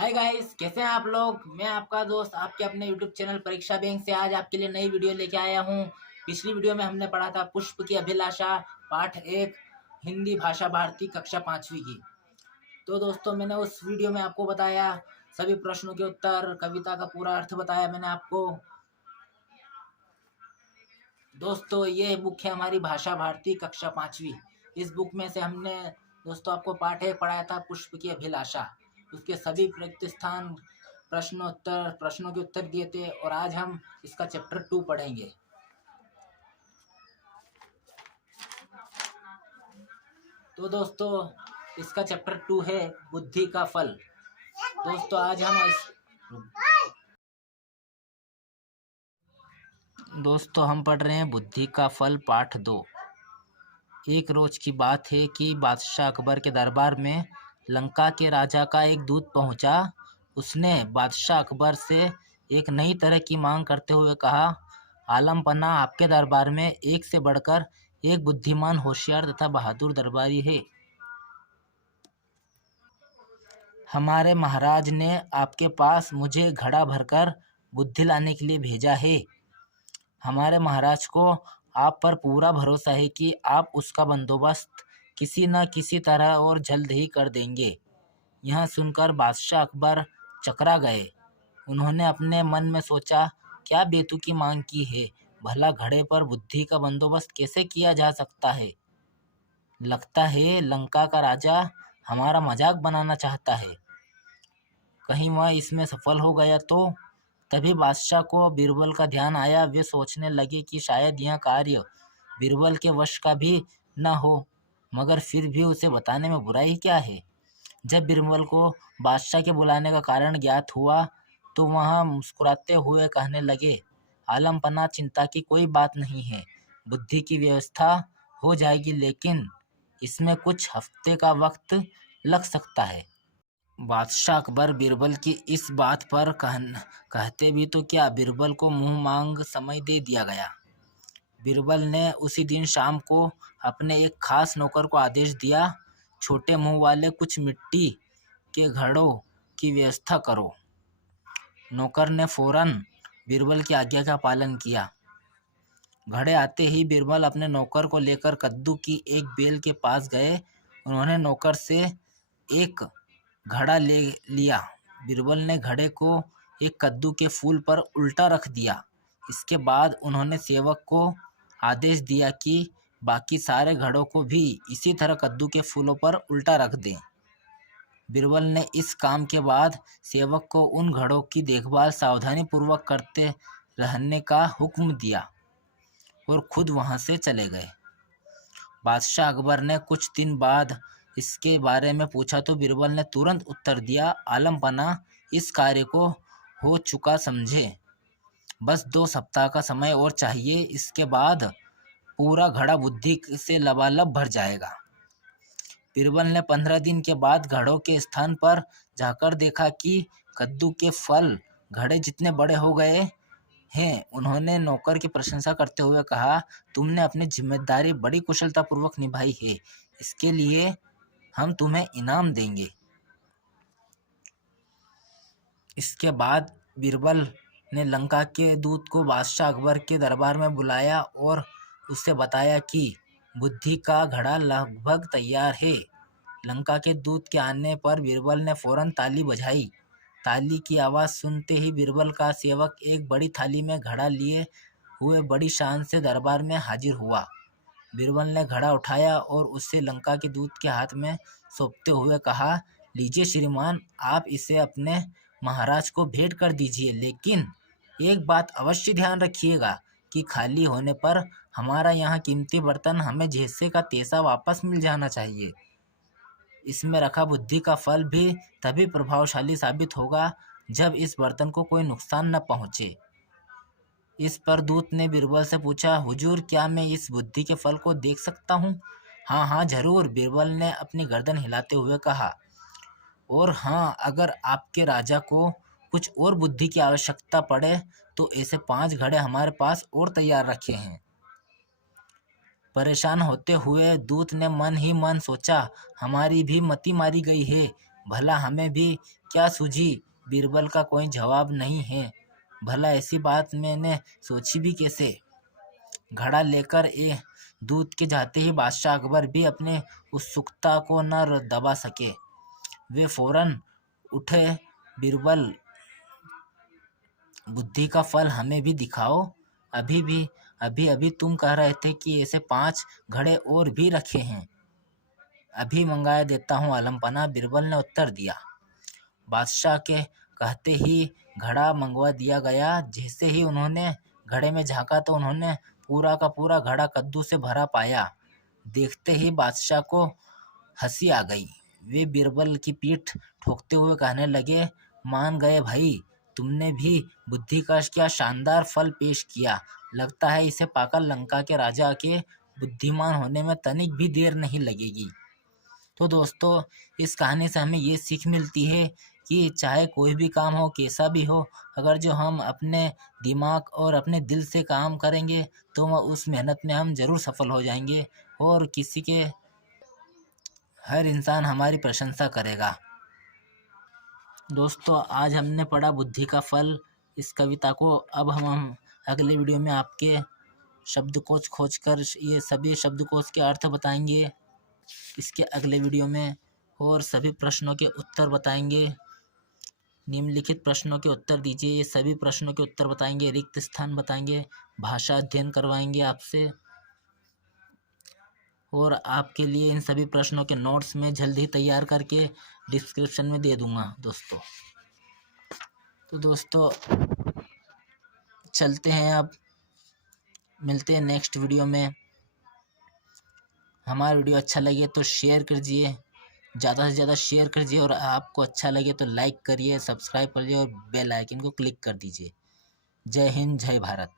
Hi guys, कैसे हैं आप लोग। मैं आपका दोस्त आपके अपने यूट्यूब चैनल परीक्षा बैंक से आज आपके लिए नई वीडियो लेके आया हूँ। पिछली वीडियो में हमने पढ़ा था पुष्प की अभिलाषा पाठ 1 हिंदी भाषा भारती कक्षा 5वीं की। तो दोस्तों, मैंने उस वीडियो में आपको बताया सभी प्रश्नों के उत्तर, कविता का पूरा अर्थ बताया मैंने आपको। दोस्तों, ये बुक है हमारी भाषा भारती कक्षा 5वीं। इस बुक में से हमने दोस्तों आपको पाठ 1 पढ़ाया था पुष्प की अभिलाषा। उसके सभी रिक्त स्थान, प्रश्नों के उत्तर दिए थे और आज हम इसका चैप्टर 2 पढ़ेंगे। तो दोस्तों, इसका चैप्टर 2 है बुद्धि का फल। दोस्तों हम पढ़ रहे हैं बुद्धि का फल पाठ 2। एक रोज की बात है कि बादशाह अकबर के दरबार में लंका के राजा का एक दूत पहुंचा। उसने बादशाह अकबर से एक नई तरह की मांग करते हुए कहा, आलम पन्ना, आपके दरबार में एक से बढ़कर एक बुद्धिमान, होशियार तथा बहादुर दरबारी है। हमारे महाराज ने आपके पास मुझे घड़ा भरकर बुद्धि लाने के लिए भेजा है। हमारे महाराज को आप पर पूरा भरोसा है कि आप उसका बंदोबस्त किसी न किसी तरह और जल्द ही कर देंगे। यह सुनकर बादशाह अकबर चकरा गए। उन्होंने अपने मन में सोचा, क्या बेतुकी मांग की है। भला घड़े पर बुद्धि का बंदोबस्त कैसे किया जा सकता है। लगता है लंका का राजा हमारा मजाक बनाना चाहता है। कहीं वह इसमें सफल हो गया तो। तभी बादशाह को बीरबल का ध्यान आया। वे सोचने लगे कि शायद यह कार्य बीरबल के वश का भी न हो, मगर फिर भी उसे बताने में बुराई क्या है। जब बीरबल को बादशाह के बुलाने का कारण ज्ञात हुआ तो वह मुस्कुराते हुए कहने लगे, आलम पन्ना, चिंता की कोई बात नहीं है। बुद्धि की व्यवस्था हो जाएगी, लेकिन इसमें कुछ हफ्ते का वक्त लग सकता है। बादशाह अकबर बीरबल की इस बात पर कहते भी तो क्या, बीरबल को मुंह मांग समय दे दिया गया। बीरबल ने उसी दिन शाम को अपने एक खास नौकर को आदेश दिया, छोटे मुंह वाले कुछ मिट्टी के घड़ों की व्यवस्था करो। नौकर ने फौरन बीरबल की आज्ञा का पालन किया। घड़े आते ही बीरबल अपने नौकर को लेकर कद्दू की एक बेल के पास गए। उन्होंने नौकर से एक घड़ा ले लिया। बीरबल ने घड़े को एक कद्दू के फूल पर उल्टा रख दिया। इसके बाद उन्होंने सेवक को आदेश दिया कि बाकी सारे घड़ों को भी इसी तरह कद्दू के फूलों पर उल्टा रख दें। बीरबल ने इस काम के बाद सेवक को उन घड़ों की देखभाल सावधानी पूर्वक करते रहने का हुक्म दिया और खुद वहां से चले गए। बादशाह अकबर ने कुछ दिन बाद इसके बारे में पूछा तो बीरबल ने तुरंत उत्तर दिया, आलम पन्ना, इस कार्य को हो चुका समझे। बस 2 सप्ताह का समय और चाहिए। इसके बाद पूरा घड़ा बुद्धि से लबालब भर जाएगा। बीरबल ने 15 दिन के बाद घड़ों के स्थान पर जाकर देखा कि कद्दू के फल घड़े जितने बड़े हो गए हैं। उन्होंने नौकर की प्रशंसा करते हुए कहा, तुमने अपनी जिम्मेदारी बड़ी कुशलतापूर्वक निभाई है। इसके लिए हम तुम्हें इनाम देंगे। इसके बाद बीरबल ने लंका के दूत को बादशाह अकबर के दरबार में बुलाया और उससे बताया कि बुद्धि का घड़ा लगभग तैयार है। लंका के दूत के आने पर बीरबल ने फौरन ताली बजाई। ताली की आवाज़ सुनते ही बीरबल का सेवक एक बड़ी थाली में घड़ा लिए हुए बड़ी शान से दरबार में हाजिर हुआ। बीरबल ने घड़ा उठाया और उससे लंका के दूत के हाथ में सौंपते हुए कहा, लीजिए श्रीमान, आप इसे अपने महाराज को भेंट कर दीजिए, लेकिन एक बात अवश्य ध्यान रखिएगा कि खाली होने पर हमारा यहाँ कीमती बर्तन हमें जैसे का तैसा वापस मिल जाना चाहिए। इसमें रखा बुद्धि का फल भी तभी प्रभावशाली साबित होगा जब इस बर्तन को कोई नुकसान न पहुँचे। इस पर दूत ने बीरबल से पूछा, हुजूर, क्या मैं इस बुद्धि के फल को देख सकता हूँ? हाँ हाँ जरूर, बीरबल ने अपनी गर्दन हिलाते हुए कहा। और हाँ, अगर आपके राजा को कुछ और बुद्धि की आवश्यकता पड़े तो ऐसे 5 घड़े हमारे पास और तैयार रखे हैं। परेशान होते हुए दूत ने मन ही मन सोचा, हमारी भी मति मारी गई है। भला हमें भी क्या सूझी? बीरबल का कोई जवाब नहीं है। भला ऐसी बात मैंने सोची भी कैसे? घड़ा लेकर दूध के जाते ही बादशाह अकबर भी अपने उत्सुकता को न दबा सके। वे फौरन उठे। बीरबल, बुद्धि का फल हमें भी दिखाओ। अभी अभी तुम कह रहे थे कि ऐसे 5 घड़े और भी रखे हैं। अभी मंगाया देता हूँ आलमपना, बीरबल ने उत्तर दिया। बादशाह के कहते ही घड़ा मंगवा दिया गया। जैसे ही उन्होंने घड़े में झांका तो उन्होंने पूरा का पूरा घड़ा कद्दू से भरा पाया। देखते ही बादशाह को हंसी आ गई। वे बीरबल की पीठ ठोकते हुए कहने लगे, मान गए भाई, तुमने भी बुद्धि का क्या शानदार फल पेश किया। लगता है इसे पाकर लंका के राजा के बुद्धिमान होने में तनिक भी देर नहीं लगेगी। तो दोस्तों, इस कहानी से हमें ये सीख मिलती है कि चाहे कोई भी काम हो, कैसा भी हो, अगर जो हम अपने दिमाग और अपने दिल से काम करेंगे तो उस मेहनत में हम ज़रूर सफल हो जाएंगे और हर इंसान हमारी प्रशंसा करेगा। दोस्तों, आज हमने पढ़ा बुद्धि का फल, इस कविता को। अब हम अगले वीडियो में आपके शब्दकोश खोजकर ये सभी शब्दकोश के अर्थ बताएंगे इसके अगले वीडियो में, और सभी प्रश्नों के उत्तर बताएंगे। निम्नलिखित प्रश्नों के उत्तर दीजिए। ये सभी प्रश्नों के उत्तर बताएंगे, रिक्त स्थान बताएंगे, भाषा अध्ययन करवाएंगे आपसे, और आपके लिए इन सभी प्रश्नों के नोट्स में जल्द ही तैयार करके डिस्क्रिप्शन में दे दूंगा दोस्तों। तो दोस्तों, चलते हैं, अब मिलते हैं नेक्स्ट वीडियो में। हमारा वीडियो अच्छा लगे तो शेयर कीजिए, ज़्यादा से ज़्यादा शेयर कीजिए, और आपको अच्छा लगे तो लाइक करिए, सब्सक्राइब करिए और बेल आइकन को क्लिक कर दीजिए। जय हिंद, जय भारत।